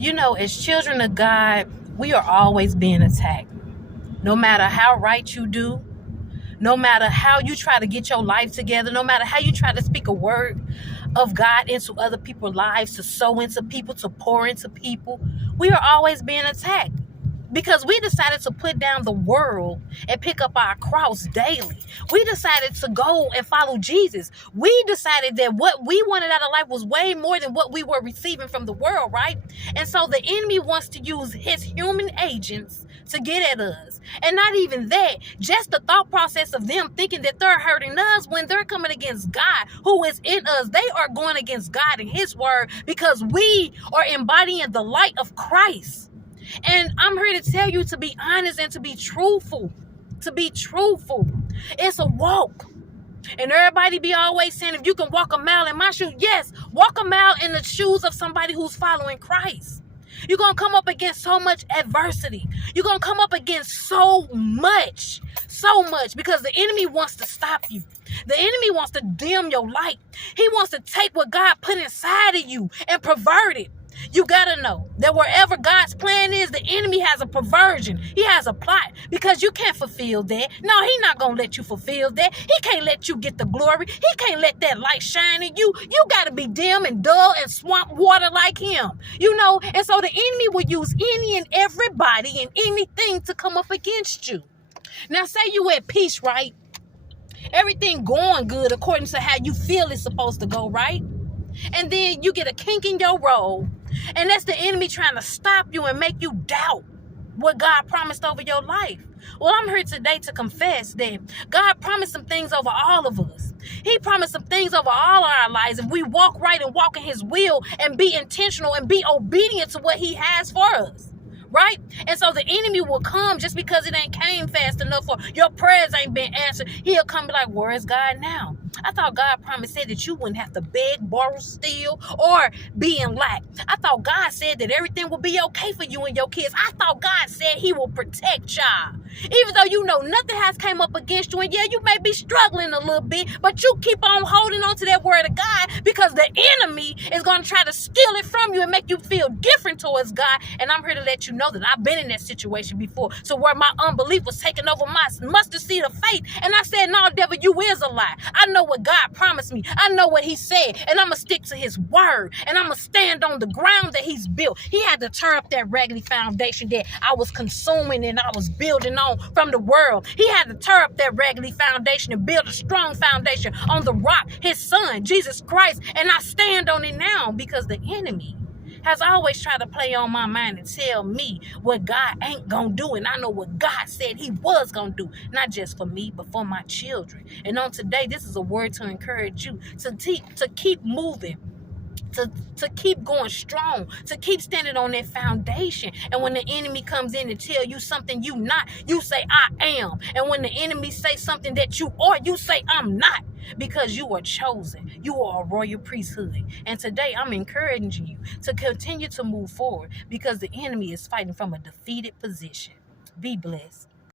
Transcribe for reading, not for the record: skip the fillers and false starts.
As children of God, we are always being attacked. No matter how right you do, no matter how you try to get your life together, no matter how you try to speak a word of God into other people's lives, to sow into people, to pour into people, we are always being attacked. Because we decided to put down the world and pick up our cross daily. We decided to go and follow Jesus. We decided that what we wanted out of life was way more than what we were receiving from the world, right? And so the enemy wants to use his human agents to get at us. And not even that, just the thought process of them thinking that they're hurting us when they're coming against God who is in us. They are going against God and his word because we are embodying the light of Christ. And I'm here to tell you to be honest and to be truthful. To be truthful. It's a walk. And everybody be always saying, if you can walk a mile in my shoes, yes, walk a mile in the shoes of somebody who's following Christ. You're going to come up against so much adversity. You're going to come up against so much because the enemy wants to stop you. The enemy wants to dim your light. He wants to take what God put inside of you and pervert it. You gotta know that wherever God's plan is, the enemy has a perversion. He has a plot because you can't fulfill that. No, he's not gonna let you fulfill that. He can't let you get the glory. He can't let that light shine in you. You gotta be dim and dull and swamp water like him. And so the enemy will use any and everybody and anything to come up against you. Now, say you at peace, right? Everything going good according to how you feel it's supposed to go, right? And then you get a kink in your roll, and that's the enemy trying to stop you and make you doubt what God promised over your life. Well, I'm here today to confess that God promised some things over all of us. He promised some things over all of our lives if we walk right and walk in his will and be intentional and be obedient to what he has for us. Right? And so the enemy will come just because it ain't came fast enough or your prayers ain't been answered. He'll come be like, where is God now? I thought God promised said that you wouldn't have to beg, borrow, steal, or be in lack. I thought God said that everything will be okay for you and your kids. I thought God said he will protect y'all. Even though nothing has came up against you, and yeah, you may be struggling a little bit, but you keep on holding on to that word of God because the enemy is going to try to steal it from you and make you feel different towards God. And I'm here to let you know that I've been in that situation before. So where my unbelief was taking over my mustard seed of faith, and I said, no, devil, you is a lie. I know what God promised me. I know what he said, and I'm going to stick to his word, and I'm going to stand on the ground that he's built. He had to turn up that raggedy foundation that I was consuming and I was building on from the world. He had to tear up that raggedy foundation and build a strong foundation on the rock, his son, Jesus Christ, and I stand on it now because the enemy has always tried to play on my mind and tell me what God ain't gonna do, and I know what God said he was gonna do, not just for me, but for my children. And on today, this is a word to encourage you to keep moving, to keep going strong, to keep standing on that foundation. And when the enemy comes in and tell you something you not, you say, I am. And when the enemy say something that you are, you say, I'm not. Because you are chosen. You are a royal priesthood. And today I'm encouraging you to continue to move forward because the enemy is fighting from a defeated position. Be blessed.